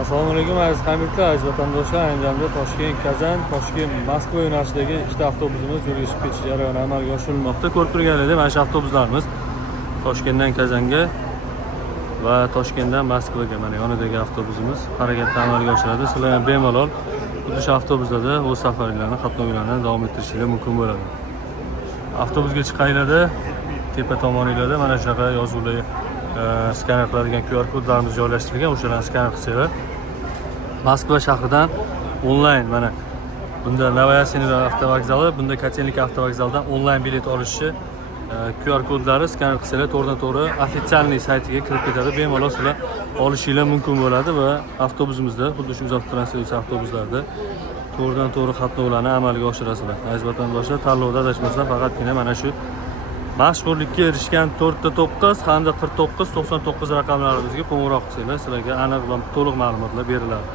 Assalomu alaykum aziz hamyurtlar, aziz vatandoshlar. Andijonda Toshkent, Kazan, Toshkent, Moskva yo'nalishidagi ikkita avtobusimiz yo'lga chiqib ketish jarayoni amalga oshirilmoqda. Ko'rib turganingizdek, mana shu avtobuslarimiz Toshkentdan Kazanga va Toshkentdan Moskvaga mana yonidagi avtobusimiz harakatni amalga oshiradi. Sizlar ham bemalol xuddi shu avtobuslarda o'z safaringlarni, qatnovinglarni davom ettirishingiz mumkin bo'ladi. Avtobusga chiqaylarda tepa tomoninglarda mana shunaqa yozuvlar skaner qiladigan QR kodlarimiz joylashtirilgan. O'shalarni skaner qilsanglar Moskva shahridan onlayn mana bunda Novoyasenov avtovokzali, bunda Kotelnik avtovokzalidan onlayn bilet olishni QR kodlari skaner qilsanglar to'g'ridan-to'g'ri ofitsialniy saytiga kirib ketadi. Bemalol sizlar olishinglar mumkin bo'ladi va avtobusimizda xuddi shu uzoq transport avtobuslarda to'g'ridan-to'g'ri qatnovlarni amalga oshirasizlar. Aziz vatandoshlar, tanlovda adashmasdan faqatgina mana shu mashhurlikka erishgan 4-9 hamda 49-99 raqamlarimizga qo'ng'iroq qilsanglar sizlarga aniq va to'liq ma'lumotlar beriladi.